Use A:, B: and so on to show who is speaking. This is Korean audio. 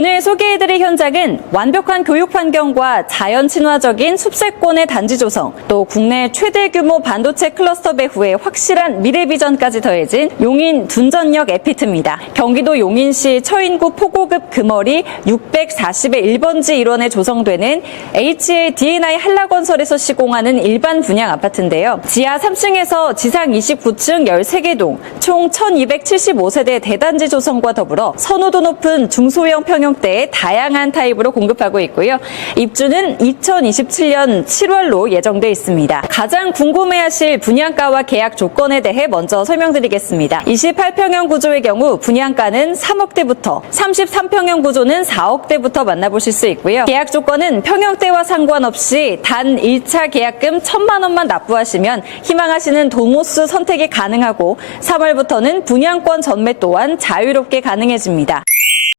A: 오늘 소개해드릴 현장은 완벽한 교육 환경과 자연 친화적인 숲세권의 단지 조성, 또 국내 최대 규모 반도체 클러스터 배후에 확실한 미래 비전까지 더해진 용인 둔전역 에피트입니다. 경기도 용인시 처인구 포고급 금어리 640의 1번지 일원에 조성되는 HA D&I 한라건설에서 시공하는 일반 분양 아파트인데요. 지하 3층에서 지상 29층 13개 동, 총 1275세대 대단지 조성과 더불어 선호도 높은 중소형 평형 대의 다양한 타입으로 공급하고 있고요. 입주는 2027년 7월로 예정돼 있습니다. 가장 궁금해하실 분양가와 계약 조건에 대해 먼저 설명드리겠습니다. 28평형 구조의 경우 분양가는 3억대부터 33평형 구조는 4억대부터 만나보실 수 있고요. 계약 조건은 평형대와 상관없이 단 1차 계약금 1천만 원만 납부하시면 희망하시는 도모스 선택이 가능하고 3월부터는 분양권 전매 또한 자유롭게 가능해집니다.